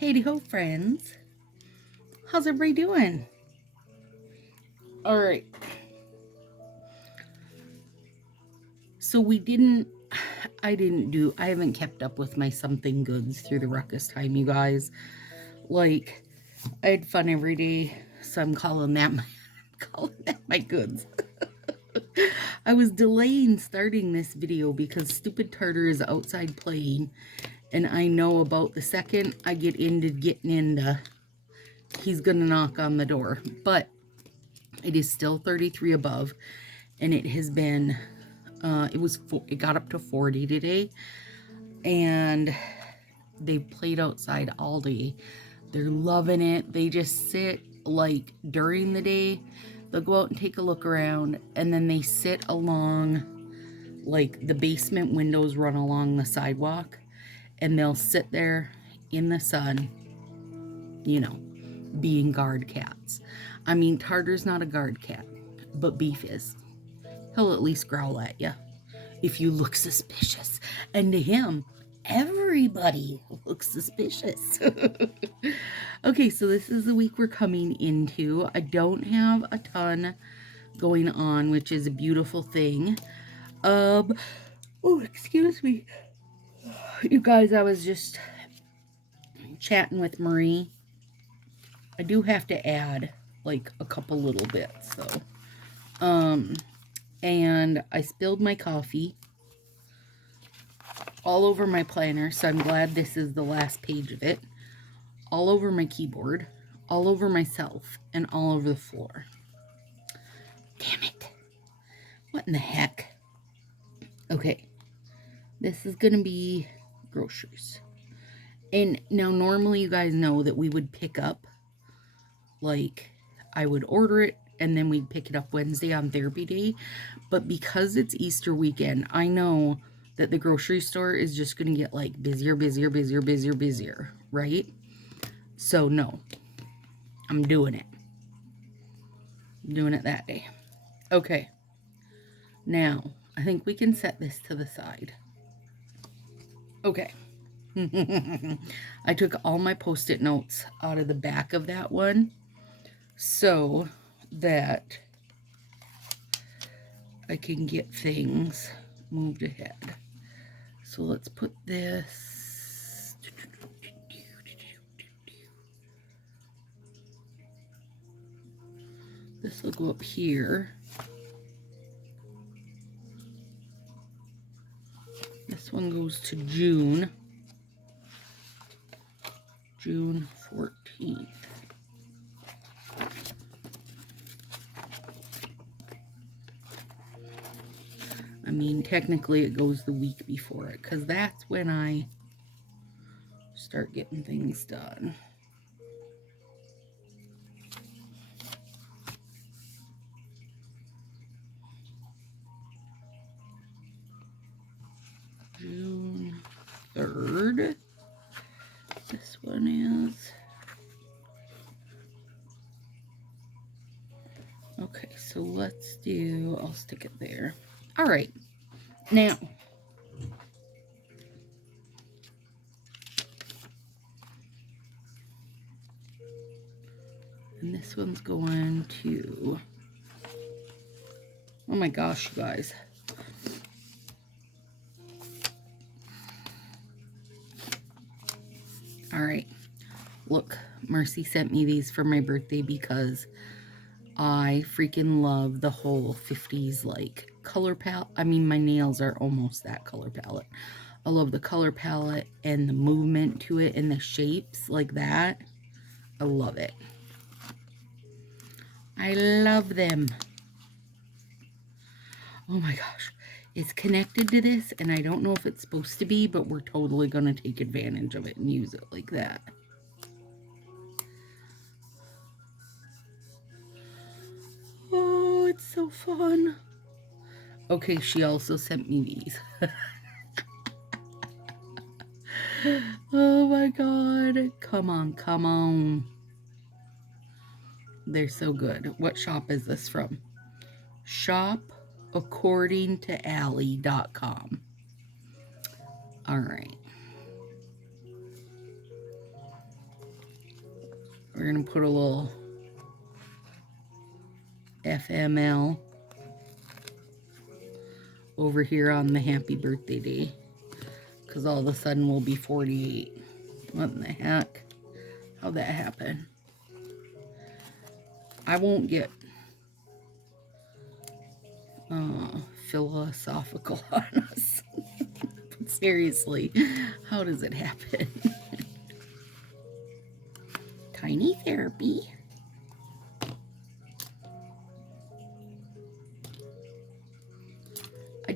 Hey ho, friends. How's everybody doing? All right. So I haven't kept up with my something goods through the ruckus time, you guys. Like, I had fun every day, so I'm calling that my goods. I was delaying starting this video because stupid Tartar is outside playing, and I know about the second I get into getting into, he's gonna knock on the door. But it is still 33 above, and it has been it got up to 40 today, and they played outside all day. They're loving it. They just sit, like, during the day they'll go out and take a look around, and then they sit along, like, the basement windows run along the sidewalk, and they'll sit there in the sun, being guard cats. I mean, Tartar's not a guard cat, but Beef is. He'll at least growl at you if you look suspicious. And to him, everybody looks suspicious. Okay, so this is the week we're coming into. I don't have a ton going on, which is a beautiful thing. Oh, excuse me. You guys, I was just chatting with Marie. I do have to add, like, a couple little bits, so. And I spilled my coffee all over my planner, so I'm glad this is the last page of it. All over my keyboard, all over myself, and all over the floor. Damn it. What in the heck? Okay. This is going to be groceries. And now normally you guys know that we would pick up, like, I would order it and then we'd pick it up Wednesday on therapy day. But because it's Easter weekend, I know that the grocery store is just going to get, like, busier, right? So no, I'm doing it. I'm doing it that day. Okay. Now, I think we can set this to the side. Okay. I took all my Post-it notes out of the back of that one so that I can get things moved ahead. So let's put this. This will go up here. This one goes to June 14th. I mean, technically it goes the week before it, because that's when I start getting things done. June 3rd. This one is. Okay, so let's do, I'll stick it there. All right, now, and this one's going to, oh my gosh, you guys. All right, look, Mercy sent me these for my birthday because I freaking love the whole 50s, like, color palette. I mean, my nails are almost that color palette. I love the color palette and the movement to it and the shapes like that. I love it. I love them. Oh my gosh. It's connected to this, and I don't know if it's supposed to be, but we're totally going to take advantage of it and use it like that. Oh, it's so fun. Okay, she also sent me these. Oh my god. Come on, come on. They're so good. What shop is this from? Shopaccordingtoally.com. All right. We're going to put a little FML over here on the happy birthday day, because all of a sudden we'll be 48. What in the heck? How'd that happen? I won't get philosophical on us. But seriously, how does it happen? Tiny therapy. I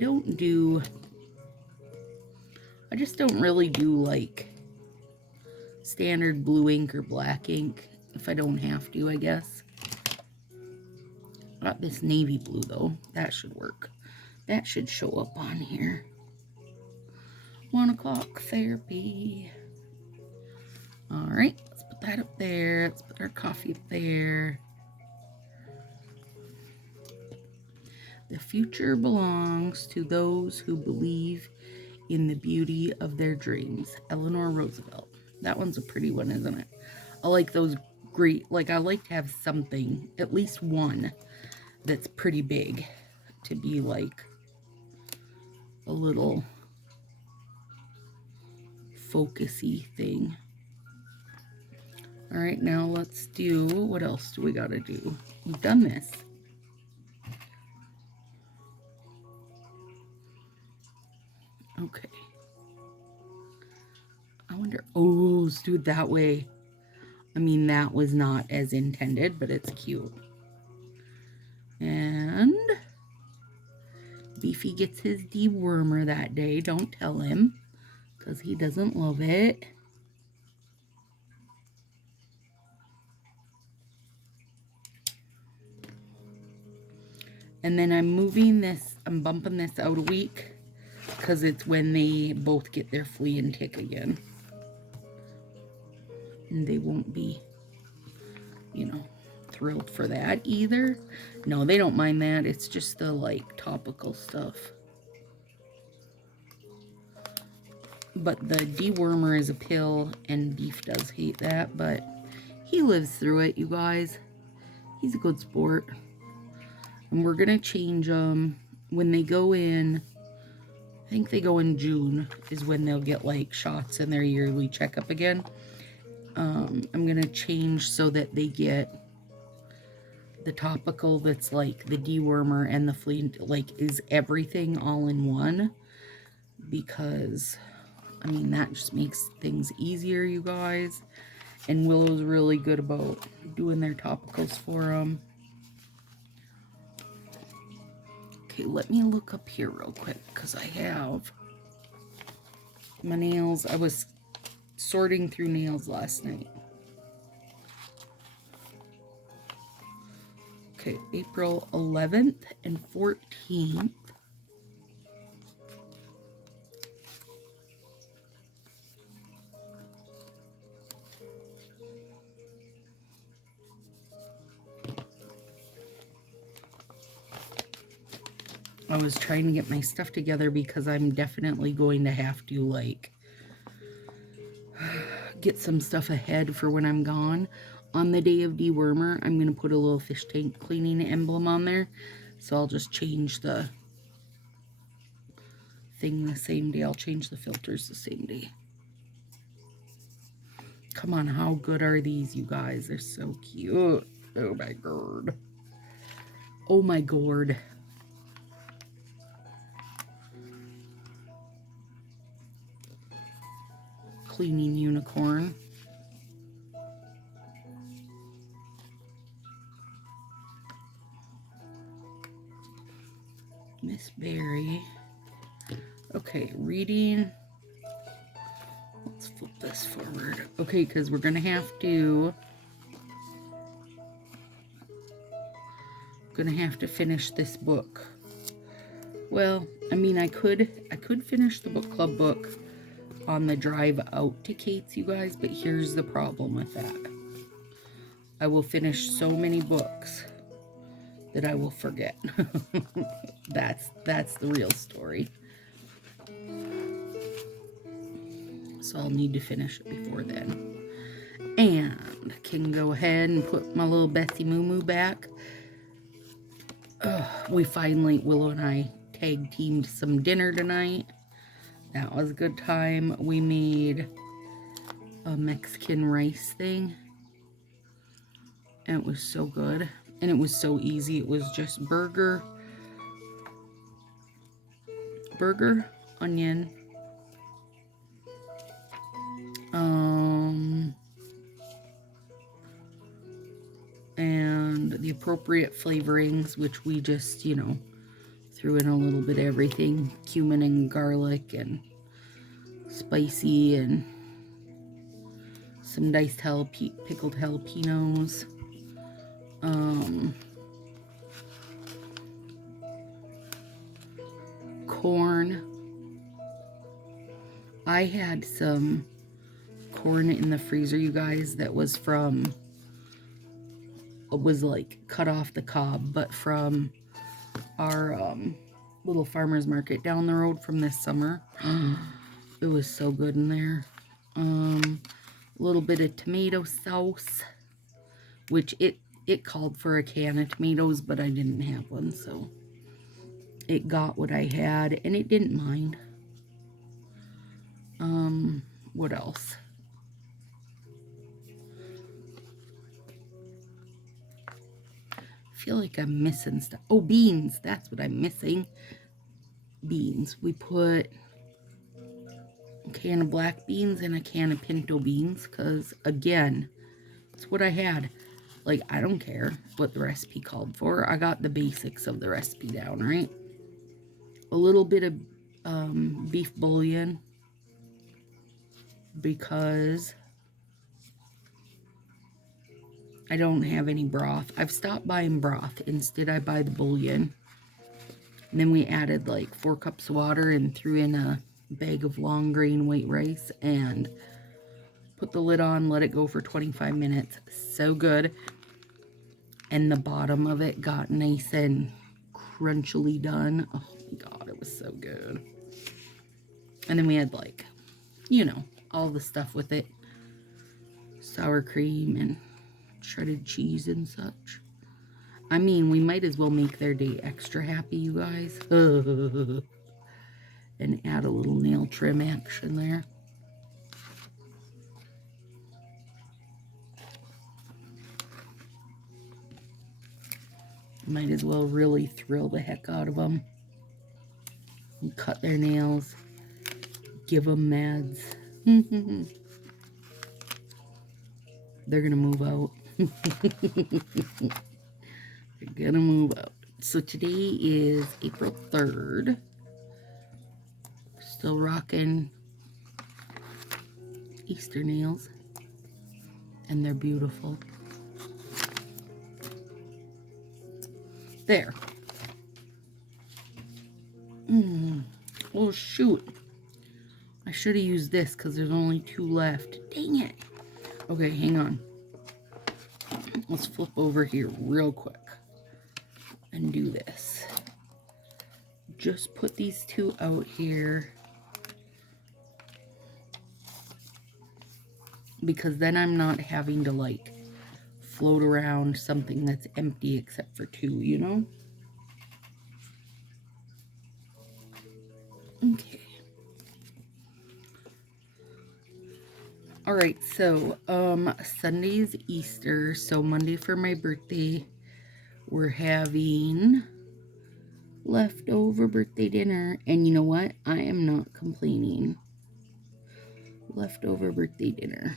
just don't really do like standard blue ink or black ink if I don't have to, I guess. Got this navy blue though. That should work. That should show up on here. 1 o'clock therapy. Alright, let's put that up there. Let's put our coffee up there. The future belongs to those who believe in the beauty of their dreams. Eleanor Roosevelt. That one's a pretty one, isn't it? I like those great, like I like to have something, at least one, that's pretty big to be like a little focusy thing. All right, now let's do, what else do we got to do? We've done this. Okay. I wonder, oh, let's do it that way. I mean, that was not as intended, but it's cute. And Beefy gets his dewormer that day. Don't tell him, because he doesn't love it. And then I'm moving this, I'm bumping this out a week, because it's when they both get their flea and tick again. And they won't be, you know, thrilled for that either. No, they don't mind that. It's just the, like, topical stuff. But the dewormer is a pill, and Beef does hate that, but he lives through it, you guys. He's a good sport. And we're going to change them when they go in. I think they go in June is when they'll get, like, shots in their yearly checkup again. I'm going to change so that they get the topical that's like the dewormer and the flea, like, is everything all in one. Because, I mean, that just makes things easier, you guys. And Willow's really good about doing their topicals for them. Okay, let me look up here real quick, because I have my nails. I was sorting through nails last night. Okay, April 11th and 14th. I was trying to get my stuff together because I'm definitely going to have to, like, get some stuff ahead for when I'm gone. On the day of dewormer, I'm going to put a little fish tank cleaning emblem on there. So I'll just change the thing the same day. I'll change the filters the same day. Come on, how good are these, you guys? They're so cute. Oh my god. Oh my god. Cleaning unicorn. Miss Berry. Okay, reading. Let's flip this forward. Okay, because we're going to have to finish this book. Well, I mean, I could finish the book club book on the drive out to Kate's, you guys, but here's the problem with that. I will finish so many books that I will forget. That's the real story. So I'll need to finish it before then. And can go ahead and put my little Bessie Moo Moo back. We finally, Willow and I tag teamed some dinner tonight. That was a good time. We made a Mexican rice thing. And it was so good. And it was so easy. It was just burger, onion, and the appropriate flavorings, which we just, you know, threw in a little bit of everything. Cumin and garlic and spicy and some diced pickled jalapenos. Corn. I had some corn in the freezer, you guys, that was from, it was like cut off the cob, but from our little farmer's market down the road from this summer. It was so good in there. A little bit of tomato sauce, which it called for a can of tomatoes, but I didn't have one, so it got what I had, and it didn't mind. What else? I feel like I'm missing stuff. Oh, beans. That's what I'm missing. Beans. We put a can of black beans and a can of pinto beans, because, again, it's what I had. Like, I don't care what the recipe called for. I got the basics of the recipe down, right? A little bit of beef bouillon, because I don't have any broth. I've stopped buying broth. Instead, I buy the bouillon. And then we added like 4 cups of water and threw in a bag of long grain white rice and put the lid on, let it go for 25 minutes. So good. And the bottom of it got nice and crunchily done. Oh my God, it was so good. And then we had, like, you know, all the stuff with it. Sour cream and shredded cheese and such. I mean, we might as well make their day extra happy, you guys. And add a little nail trim action there. Might as well really thrill the heck out of them. And cut their nails. Give them meds. They're going to move out. They're going to move out. So today is April 3rd. Still rocking Easter nails. And they're beautiful. There. Oh, shoot. I should have used this because there's only 2 left. Dang it. Okay, hang on. Let's flip over here real quick and do this. Just put these 2 out here, because then I'm not having to, like, float around something that's empty except for 2, you know? Okay. Alright, so, Sunday's Easter, so Monday for my birthday, we're having leftover birthday dinner, and you know what? I am not complaining. Leftover birthday dinner.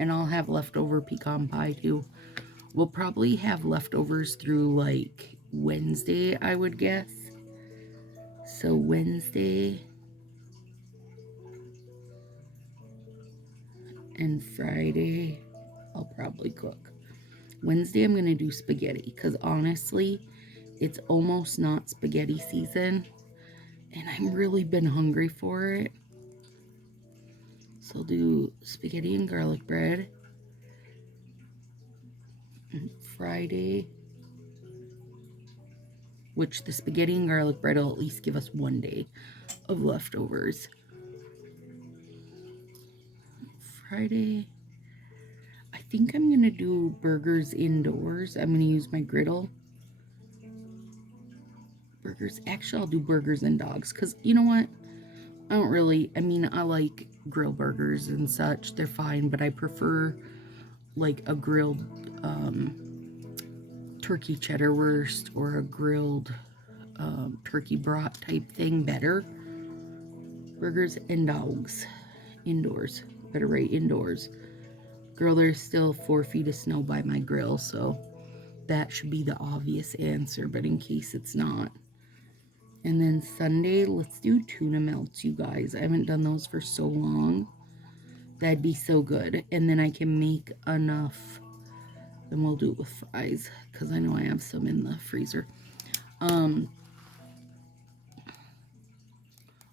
And I'll have leftover pecan pie, too. We'll probably have leftovers through, like, Wednesday, I would guess. So Wednesday and Friday, I'll probably cook. Wednesday, I'm going to do spaghetti, because honestly, it's almost not spaghetti season, and I've really been hungry for it. So I'll do spaghetti and garlic bread. And Friday, which the spaghetti and garlic bread will at least give us 1 day of leftovers. Friday, I think I'm going to do burgers indoors. I'm going to use my griddle. Burgers. Actually, I'll do burgers and dogs because you know what? I don't really, I mean, I like grill burgers and such. They're fine, but I prefer like a grilled turkey cheddar wurst or a grilled turkey brat type thing better. Burgers and dogs. Indoors. Better write indoors. Girl, there's still 4 feet of snow by my grill, so that should be the obvious answer, but in case it's not. And then Sunday, let's do tuna melts, you guys. I haven't done those for so long. That'd be so good. And then I can make enough. Then we'll do it with fries, because I know I have some in the freezer.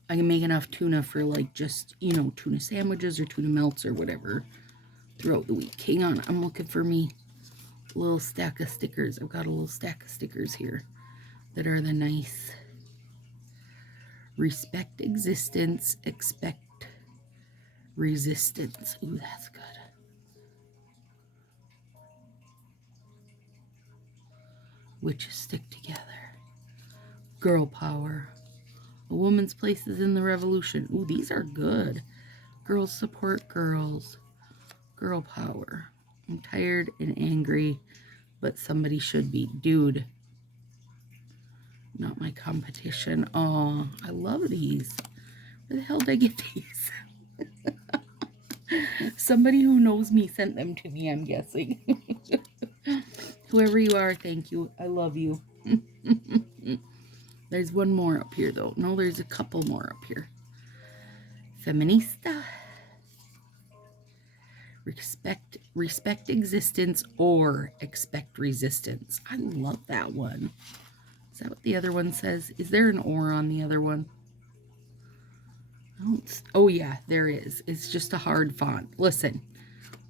I can make enough tuna for like just, you know, tuna sandwiches or tuna melts or whatever throughout the week. Hang on, I'm looking for me a little stack of stickers. I've got a little stack of stickers here that are the nice respect existence, expect resistance. Ooh, that's good. Witches stick together. Girl power. A woman's place is in the revolution. Ooh, these are good. Girls support girls. Girl power. I'm tired and angry, but somebody should be. Dude. Not my competition. Oh, I love these. Where the hell did I get these? Somebody who knows me sent them to me, I'm guessing. Whoever you are, thank you. I love you. There's one more up here, though. No, there's a couple more up here. Feminista. Respect existence or expect resistance. I love that one. Is that what the other one says? Is there an or on the other one? Oh, yeah, there is. It's just a hard font. Listen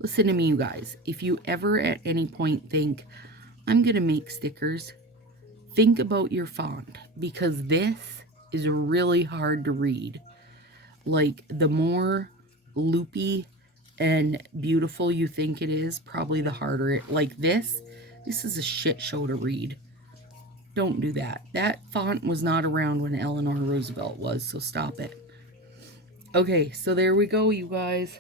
to me, you guys. If you ever at any point think, I'm going to make stickers, think about your font, because this is really hard to read. Like, the more loopy and beautiful you think it is, probably the harder it. Like this is a shit show to read. Don't do that. That font was not around when Eleanor Roosevelt was, so stop it. Okay, so there we go, you guys.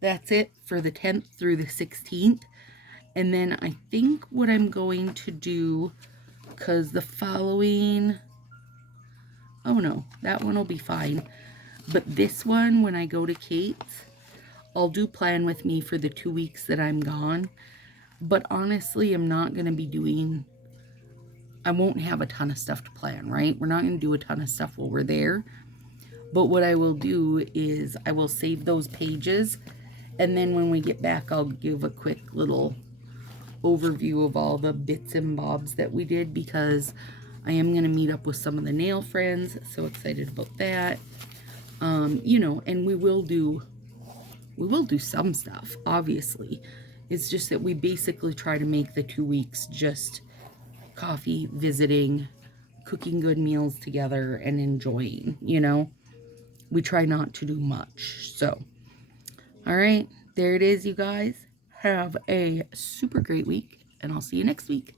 That's it for the 10th through the 16th. And then I think what I'm going to do, because the following... Oh, no, that one will be fine. But this one, when I go to Kate's, I'll do Plan With Me for the 2 weeks that I'm gone. But honestly, I'm not going to be doing... I won't have a ton of stuff to plan, right? We're not going to do a ton of stuff while we're there. But what I will do is I will save those pages. And then when we get back, I'll give a quick little overview of all the bits and bobs that we did. Because I am going to meet up with some of the nail friends. So excited about that. You know, and we will do some stuff, obviously. It's just that we basically try to make the 2 weeks just coffee, visiting, cooking good meals together, and enjoying, you know. We try not to do much. So, all right, there it is, you guys. Have a super great week, and I'll see you next week.